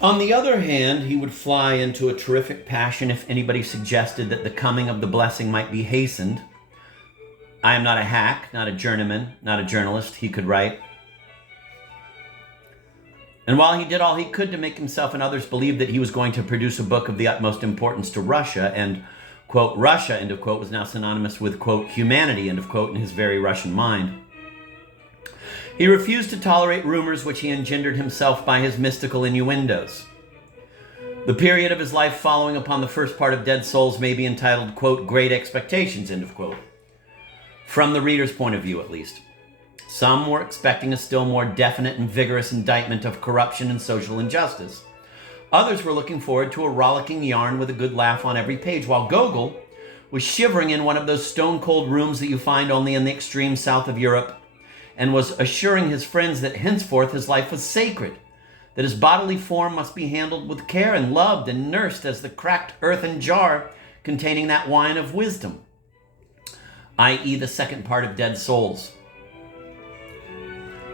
On the other hand, he would fly into a terrific passion if anybody suggested that the coming of the blessing might be hastened. I am not a hack, not a journeyman, not a journalist, he could write. And while he did all he could to make himself and others believe that he was going to produce a book of the utmost importance to Russia, and, quote, Russia, end of quote, was now synonymous with, quote, humanity, end of quote, in his very Russian mind, he refused to tolerate rumors which he engendered himself by his mystical innuendos. The period of his life following upon the first part of Dead Souls may be entitled, quote, Great Expectations, end of quote, from the reader's point of view at least. Some were expecting a still more definite and vigorous indictment of corruption and social injustice. Others were looking forward to a rollicking yarn with a good laugh on every page, while Gogol was shivering in one of those stone-cold rooms that you find only in the extreme south of Europe, and was assuring his friends that henceforth his life was sacred, that his bodily form must be handled with care and loved and nursed as the cracked earthen jar containing that wine of wisdom, i.e. the second part of Dead Souls.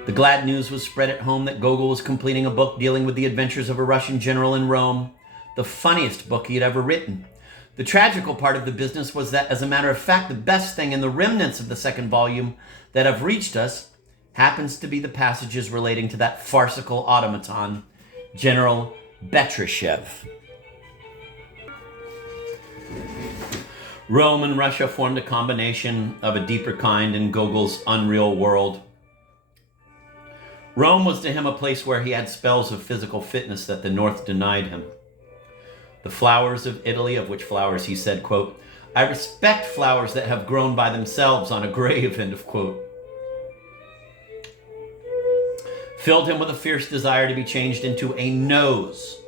The glad news was spread at home that Gogol was completing a book dealing with the adventures of a Russian general in Rome, the funniest book he had ever written. The tragical part of the business was that, as a matter of fact, the best thing in the remnants of the second volume that have reached us happens to be the passages relating to that farcical automaton, General Betryshev. Rome and Russia formed a combination of a deeper kind in Gogol's unreal world. Rome was to him a place where he had spells of physical fitness that the North denied him. The flowers of Italy, of which flowers he said, quote, I respect flowers that have grown by themselves on a grave, end of quote, filled him with a fierce desire to be changed into a nose,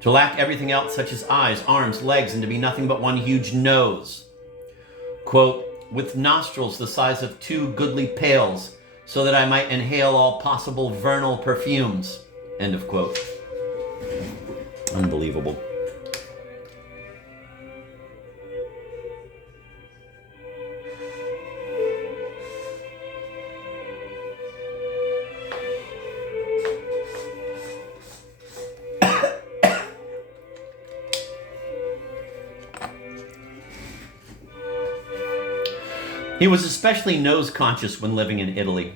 to lack everything else such as eyes, arms, legs, and to be nothing but one huge nose. Quote, with nostrils the size of 2 goodly pails, so that I might inhale all possible vernal perfumes, end of quote. Unbelievable. He was especially nose-conscious when living in Italy.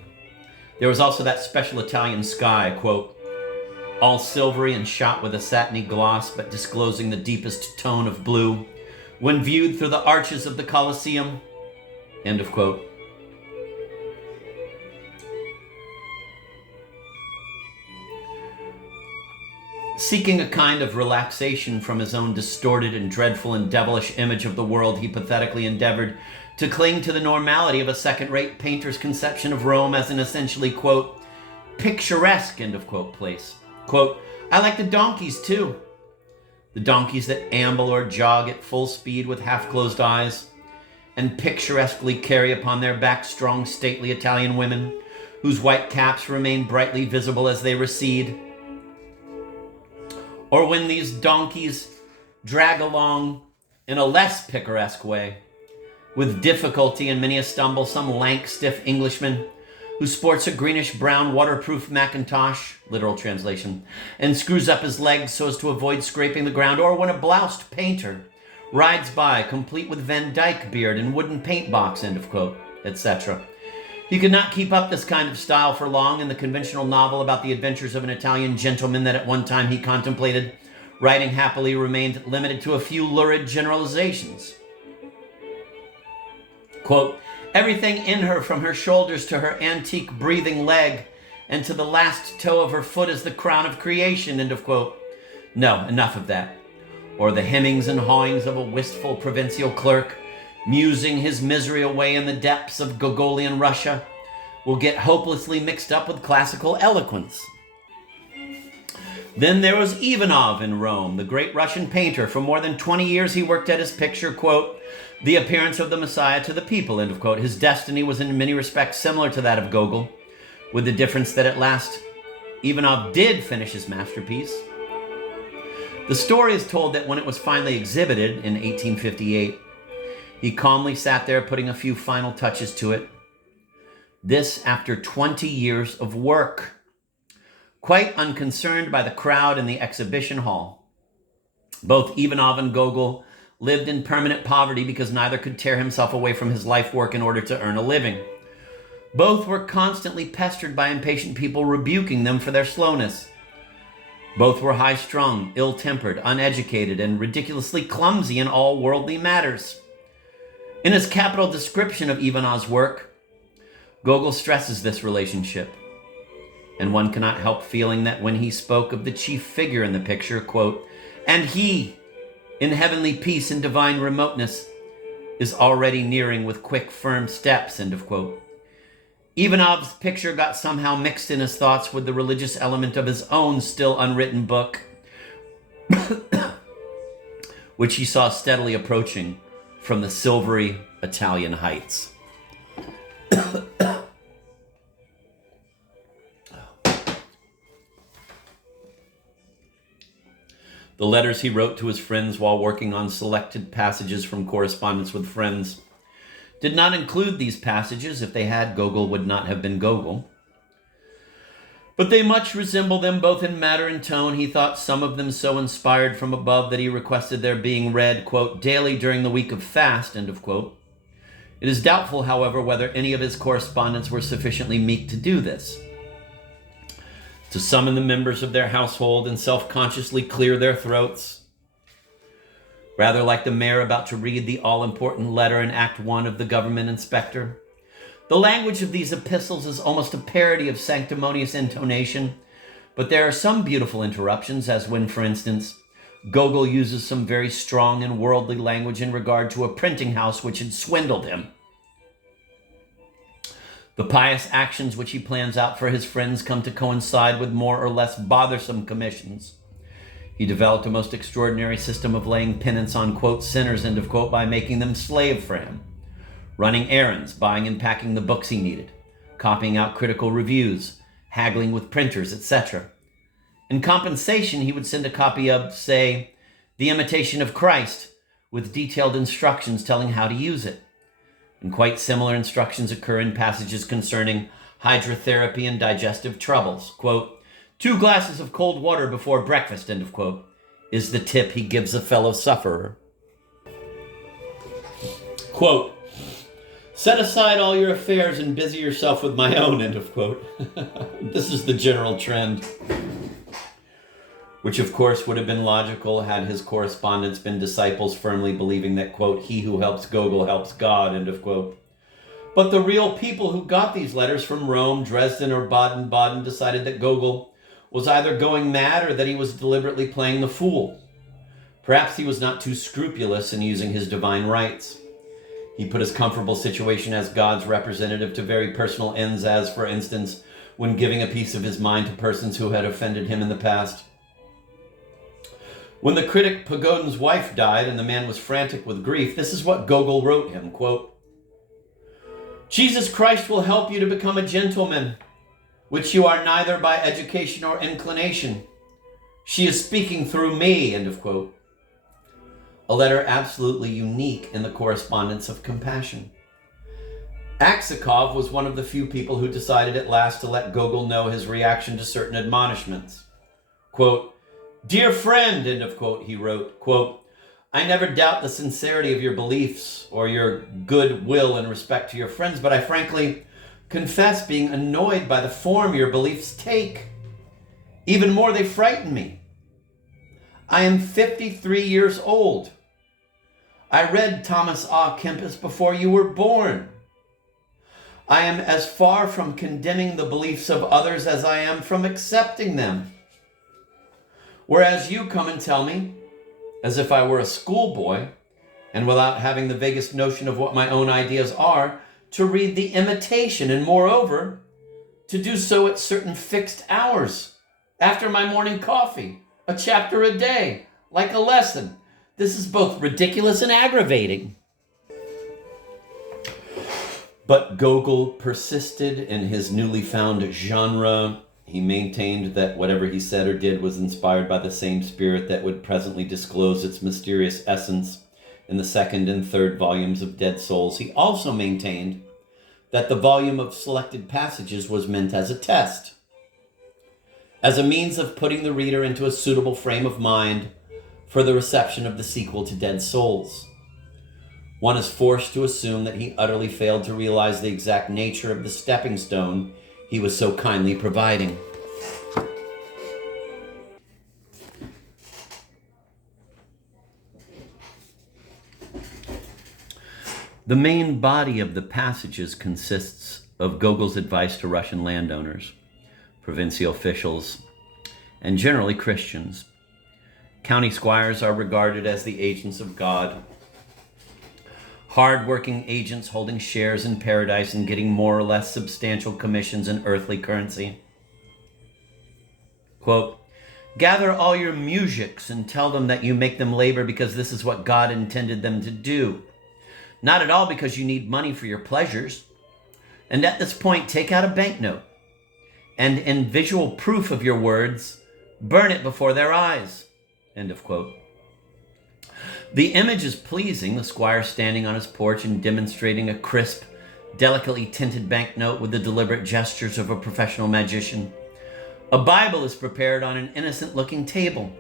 There was also that special Italian sky, quote, all silvery and shot with a satiny gloss, but disclosing the deepest tone of blue, when viewed through the arches of the Colosseum, end of quote. Seeking a kind of relaxation from his own distorted and dreadful and devilish image of the world, he pathetically endeavored to cling to the normality of a second-rate painter's conception of Rome as an essentially, quote, picturesque, end of quote, place. Quote, I like the donkeys too. The donkeys that amble or jog at full speed with half-closed eyes and picturesquely carry upon their backs strong, stately Italian women whose white caps remain brightly visible as they recede. Or when these donkeys drag along in a less picaresque way, with difficulty and many a stumble, some lank, stiff Englishman who sports a greenish-brown waterproof mackintosh, literal translation, and screws up his legs so as to avoid scraping the ground, or when a bloused painter rides by, complete with Van Dyke beard and wooden paint box, end of quote, etc. He could not keep up this kind of style for long, and the conventional novel about the adventures of an Italian gentleman that at one time he contemplated writing happily remained limited to a few lurid generalizations. Quote, everything in her from her shoulders to her antique breathing leg and to the last toe of her foot is the crown of creation, end of quote. No, enough of that. Or the hemmings and hawings of a wistful provincial clerk, musing his misery away in the depths of Gogolian Russia, will get hopelessly mixed up with classical eloquence. Then there was Ivanov in Rome, the great Russian painter. For more than 20 years he worked at his picture, quote, the appearance of the Messiah to the people, end of quote. His destiny was in many respects similar to that of Gogol, with the difference that at last Ivanov did finish his masterpiece. The story is told that when it was finally exhibited in 1858, he calmly sat there putting a few final touches to it. This after 20 years of work. quite unconcerned by the crowd in the exhibition hall. Both Ivanov and Gogol lived in permanent poverty because neither could tear himself away from his life work in order to earn a living. Both were constantly pestered by impatient people rebuking them for their slowness. Both were high-strung, ill-tempered, uneducated, and ridiculously clumsy in all worldly matters. In his capital description of Ivanov's work, Gogol stresses this relationship, and one cannot help feeling that when he spoke of the chief figure in the picture, quote, "And he, in heavenly peace and divine remoteness, is already nearing with quick, firm steps," end of quote. Ivanov's picture got somehow mixed in his thoughts with the religious element of his own still unwritten book, which he saw steadily approaching from the silvery Italian heights. The letters he wrote to his friends while working on selected passages from correspondence with friends did not include these passages. If they had, Gogol would not have been Gogol. But they much resemble them both in matter and tone. He thought some of them so inspired from above that he requested their being read, quote, daily during the week of fast, end of quote. It is doubtful, however, whether any of his correspondents were sufficiently meek to do this. To summon the members of their household and self-consciously clear their throats, rather like the mayor about to read the all-important letter in Act 1 of the Government Inspector. The language of these epistles is almost a parody of sanctimonious intonation, but there are some beautiful interruptions, as when, for instance, Gogol uses some very strong and worldly language in regard to a printing house which had swindled him. The pious actions which he plans out for his friends come to coincide with more or less bothersome commissions. He developed a most extraordinary system of laying penance on, quote, sinners, end of quote, by making them slave for him, running errands, buying and packing the books he needed, copying out critical reviews, haggling with printers, etc. In compensation, he would send a copy of, say, The Imitation of Christ, with detailed instructions telling how to use it. And quite similar instructions occur in passages concerning hydrotherapy and digestive troubles. Quote, 2 glasses of cold water before breakfast, end of quote, is the tip he gives a fellow sufferer. Quote, set aside all your affairs and busy yourself with my own, end of quote. This is the general trend, which of course would have been logical had his correspondents been disciples firmly believing that, quote, he who helps Gogol helps God, end of quote. But the real people who got these letters from Rome, Dresden, or Baden-Baden decided that Gogol was either going mad or that he was deliberately playing the fool. Perhaps he was not too scrupulous in using his divine rights. He put his comfortable situation as God's representative to very personal ends, as, for instance, when giving a piece of his mind to persons who had offended him in the past. When the critic Pogodin's wife died and the man was frantic with grief, this is what Gogol wrote him, quote, Jesus Christ will help you to become a gentleman, which you are neither by education or inclination. She is speaking through me, end of quote. A letter absolutely unique in the correspondence of compassion. Aksakov was one of the few people who decided at last to let Gogol know his reaction to certain admonishments. Quote, dear friend, end of quote, he wrote, quote, I never doubt the sincerity of your beliefs or your good will in respect to your friends, but I frankly confess being annoyed by the form your beliefs take. Even more, they frighten me. I am 53 years old. I read Thomas A. Kempis before you were born. I am as far from condemning the beliefs of others as I am from accepting them. Whereas you come and tell me, as if I were a schoolboy, and without having the vaguest notion of what my own ideas are, to read The Imitation, and moreover, to do so at certain fixed hours, after my morning coffee, a chapter a day, like a lesson. This is both ridiculous and aggravating. But Gogol persisted in his newly found genre. He maintained that whatever he said or did was inspired by the same spirit that would presently disclose its mysterious essence in the 2nd and 3rd volumes of Dead Souls. He also maintained that the volume of selected passages was meant as a test, as a means of putting the reader into a suitable frame of mind for the reception of the sequel to Dead Souls. One is forced to assume that he utterly failed to realize the exact nature of the stepping stone he was so kindly providing. The main body of the passages consists of Gogol's advice to Russian landowners, provincial officials, and generally Christians. County squires are regarded as the agents of God, hard-working agents holding shares in paradise and getting more or less substantial commissions in earthly currency. Quote, gather all your muzhiks and tell them that you make them labor because this is what God intended them to do. Not at all because you need money for your pleasures. And at this point, take out a banknote and in visual proof of your words, burn it before their eyes. End of quote. The image is pleasing, the squire standing on his porch and demonstrating a crisp, delicately tinted banknote with the deliberate gestures of a professional magician. A Bible is prepared on an innocent-looking table.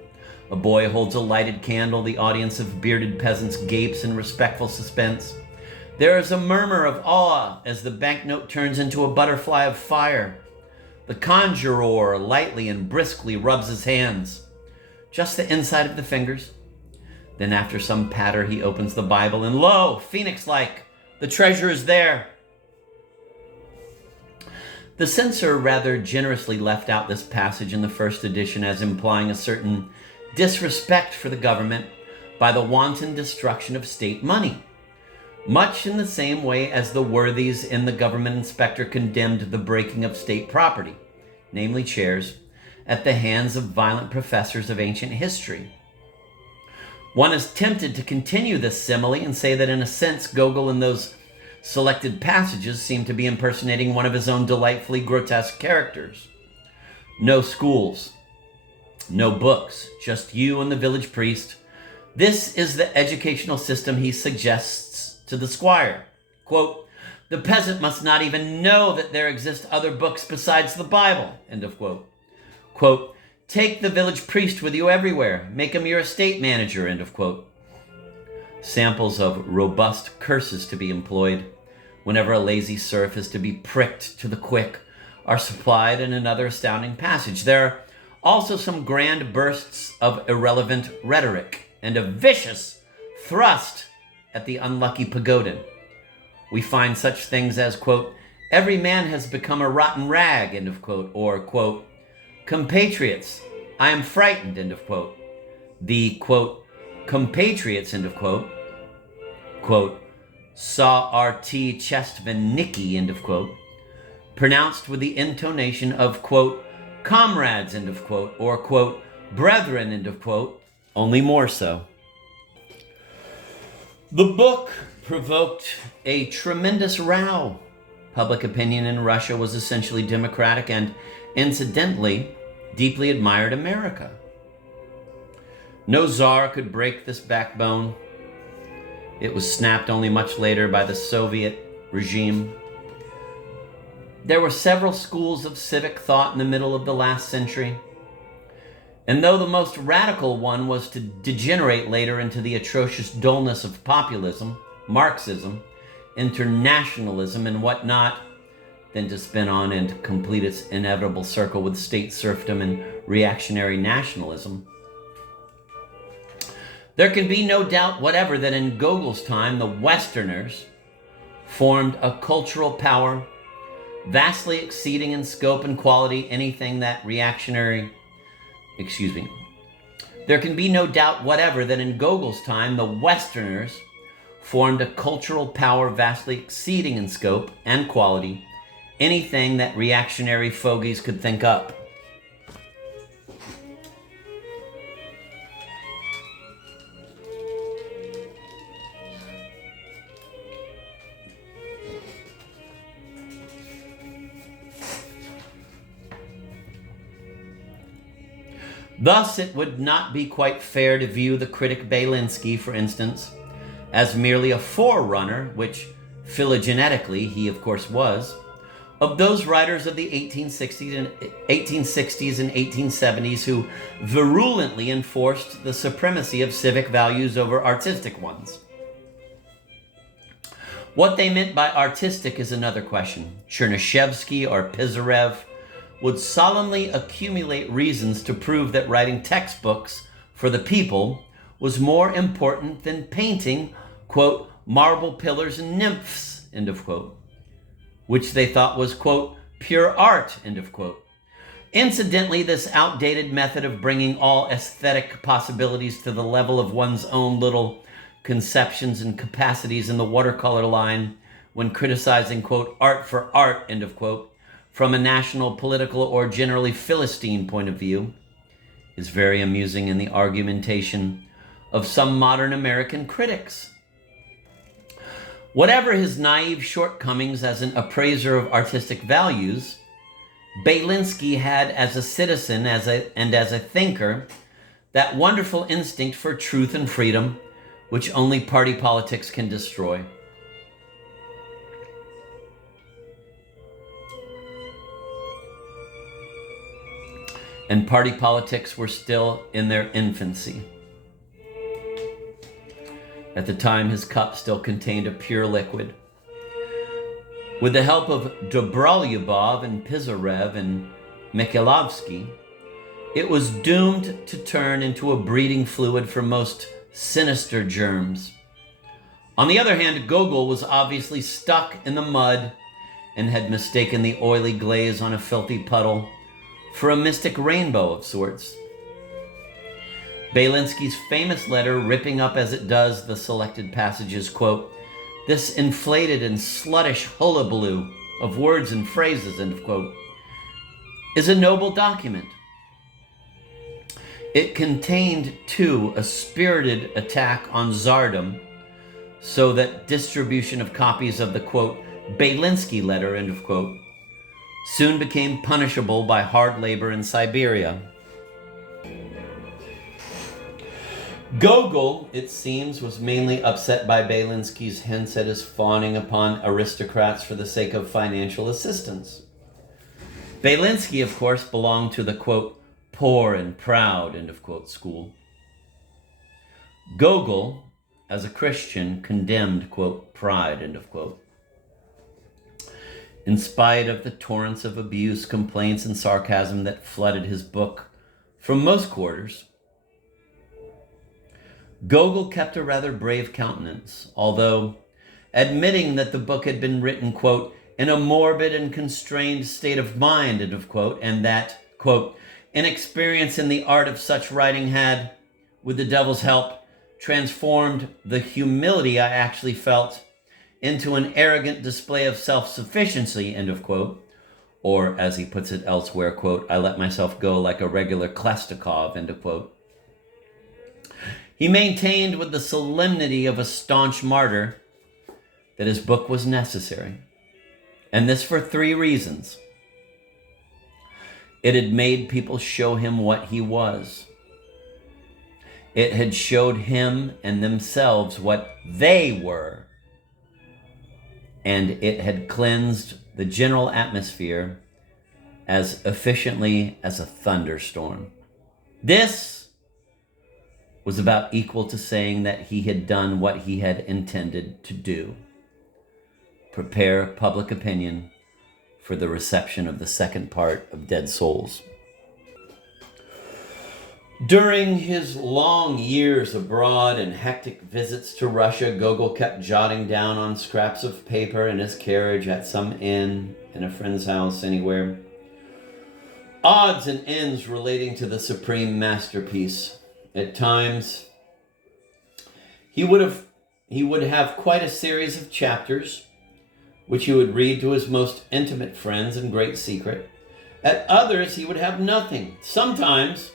A boy holds a lighted candle. The audience of bearded peasants gapes in respectful suspense. There is a murmur of awe as the banknote turns into a butterfly of fire. The conjurer lightly and briskly rubs his hands, just the inside of the fingers. Then after some patter, he opens the Bible, and lo, phoenix-like, the treasure is there. The censor rather generously left out this passage in the first edition as implying a certain disrespect for the government by the wanton destruction of state money, much in the same way as the worthies in the government inspector condemned the breaking of state property, namely chairs, at the hands of violent professors of ancient history. One is tempted to continue this simile and say that in a sense Gogol in those selected passages seemed to be impersonating one of his own delightfully grotesque characters. No schools, no books, just you and the village priest. This is the educational system he suggests to the squire. Quote, the peasant must not even know that there exist other books besides the Bible. End of quote. Quote, take the village priest with you everywhere. Make him your estate manager. End of quote. Samples of robust curses to be employed whenever a lazy serf is to be pricked to the quick are supplied in another astounding passage. There are also some grand bursts of irrelevant rhetoric and a vicious thrust at the unlucky pagodin. We find such things as, quote, every man has become a rotten rag, end of quote, or, quote, compatriots, I am frightened, end of quote. The, quote, compatriots, end of quote, saw R.T. Chestvennicki, end of quote, pronounced with the intonation of, quote, comrades, end of quote, or, quote, brethren, end of quote, only more so. The book provoked a tremendous row. Public opinion in Russia was essentially democratic and, incidentally, deeply admired America. No czar could break this backbone. It was snapped only much later by the Soviet regime. There were several schools of civic thought in the middle of the last century. And though the most radical one was to degenerate later into the atrocious dullness of populism, Marxism, internationalism, and whatnot, then to spin on and complete its inevitable circle with state serfdom and reactionary nationalism, there can be no doubt whatever that in Gogol's time, the Westerners formed a cultural power vastly exceeding in scope and quality anything that There can be no doubt whatever that in Gogol's time, the Westerners formed a cultural power vastly exceeding in scope and quality anything that reactionary fogies could think up. Thus, it would not be quite fair to view the critic Belinsky, for instance, as merely a forerunner, which phylogenetically he of course was, of those writers of the 1860s and 1870s who virulently enforced the supremacy of civic values over artistic ones. What they meant by artistic is another question. Chernyshevsky or Pisarev would solemnly accumulate reasons to prove that writing textbooks for the people was more important than painting, quote, marble pillars and nymphs, end of quote, which they thought was, quote, pure art, end of quote. Incidentally, this outdated method of bringing all aesthetic possibilities to the level of one's own little conceptions and capacities in the watercolor line when criticizing, quote, art for art, end of quote, from a national, political, or generally Philistine point of view, is very amusing in the argumentation of some modern American critics. Whatever his naive shortcomings as an appraiser of artistic values, Belinsky had as a citizen and as a thinker that wonderful instinct for truth and freedom which only party politics can destroy. And party politics were still in their infancy. At the time, his cup still contained a pure liquid. With the help of Dobrolyubov and Pisarev and Mikhailovsky, it was doomed to turn into a breeding fluid for most sinister germs. On the other hand, Gogol was obviously stuck in the mud and had mistaken the oily glaze on a filthy puddle for a mystic rainbow of sorts. Belinsky's famous letter, ripping up as it does the selected passages, quote, this inflated and sluttish hullabaloo of words and phrases, end of quote, is a noble document. It contained, too, a spirited attack on Tsardom, so that distribution of copies of the, quote, Belinsky letter, end of quote, soon became punishable by hard labor in Siberia. Gogol, it seems, was mainly upset by Belinsky's hints at his fawning upon aristocrats for the sake of financial assistance. Belinsky, of course, belonged to the, quote, poor and proud, end of quote, school. Gogol, as a Christian, condemned, quote, pride, end of quote. In spite of the torrents of abuse, complaints, and sarcasm that flooded his book from most quarters, Gogol kept a rather brave countenance, although admitting that the book had been written, quote, in a morbid and constrained state of mind, end of quote, and that, quote, inexperience in the art of such writing had, with the devil's help, transformed the humility I actually felt into an arrogant display of self-sufficiency, end of quote, or as he puts it elsewhere, quote, I let myself go like a regular Klestikov, end of quote. He maintained with the solemnity of a staunch martyr that his book was necessary, and this for three reasons. It had made people show him what he was. It had showed him and themselves what they were. And it had cleansed the general atmosphere as efficiently as a thunderstorm. This was about equal to saying that he had done what he had intended to do: prepare public opinion for the reception of the second part of Dead Souls. During his long years abroad and hectic visits to Russia, Gogol kept jotting down on scraps of paper in his carriage at some inn, in a friend's house, anywhere, odds and ends relating to the supreme masterpiece. At times, he would have quite a series of chapters, which he would read to his most intimate friends in great secret. At others, he would have nothing. Sometimes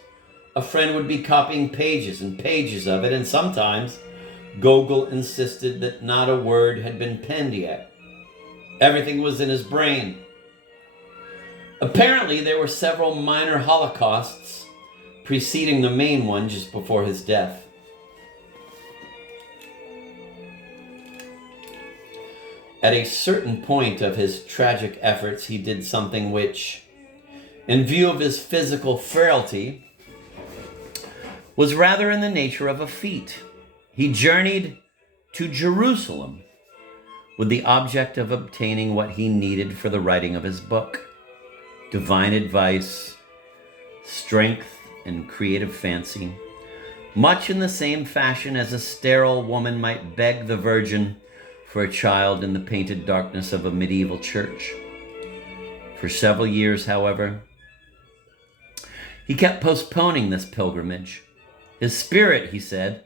a friend would be copying pages and pages of it, and sometimes Gogol insisted that not a word had been penned yet. Everything was in his brain. Apparently, there were several minor holocausts preceding the main one just before his death. At a certain point of his tragic efforts, he did something which, in view of his physical frailty, was rather in the nature of a feat. He journeyed to Jerusalem with the object of obtaining what he needed for the writing of his book: divine advice, strength, and creative fancy, much in the same fashion as a sterile woman might beg the Virgin for a child in the painted darkness of a medieval church. For several years, however, he kept postponing this pilgrimage. His spirit, he said,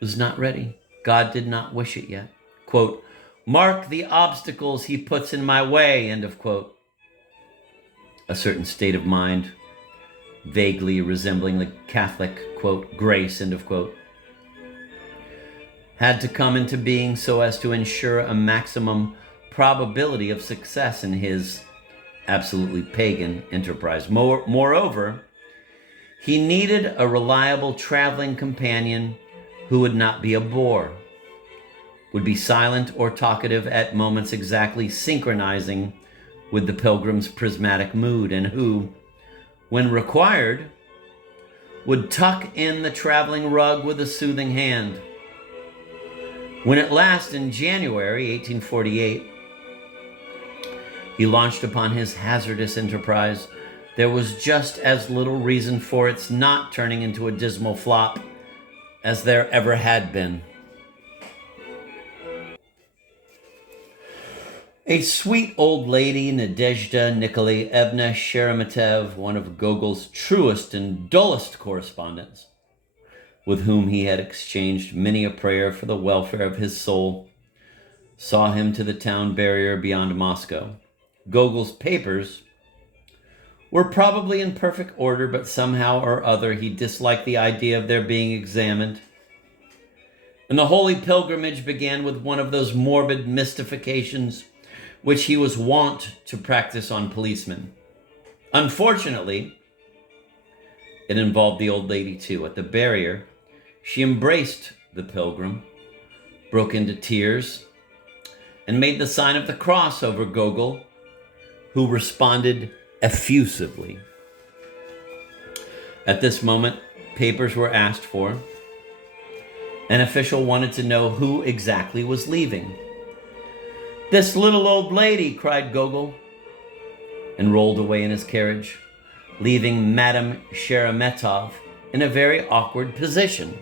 was not ready. God did not wish it yet. Quote, "Mark the obstacles he puts in my way," end of quote. A certain state of mind, vaguely resembling the Catholic, quote, grace, end of quote, had to come into being so as to ensure a maximum probability of success in his absolutely pagan enterprise. Moreover, he needed a reliable traveling companion who would not be a bore, would be silent or talkative at moments exactly synchronizing with the pilgrim's prismatic mood, and who, when required, would tuck in the traveling rug with a soothing hand. When at last, in January 1848, he launched upon his hazardous enterprise, there was just as little reason for its not turning into a dismal flop as there ever had been. A sweet old lady, Nadezhda Nikolaevna Sheremetev, one of Gogol's truest and dullest correspondents, with whom he had exchanged many a prayer for the welfare of his soul, saw him to the town barrier beyond Moscow. Gogol's papers were probably in perfect order, but somehow or other he disliked the idea of their being examined. And the holy pilgrimage began with one of those morbid mystifications which he was wont to practice on policemen. Unfortunately, it involved the old lady too. At the barrier, she embraced the pilgrim, broke into tears, and made the sign of the cross over Gogol, who responded effusively. At this moment, papers were asked for. An official wanted to know who exactly was leaving. "This little old lady," cried Gogol, and rolled away in his carriage, leaving Madame Sheremetov in a very awkward position.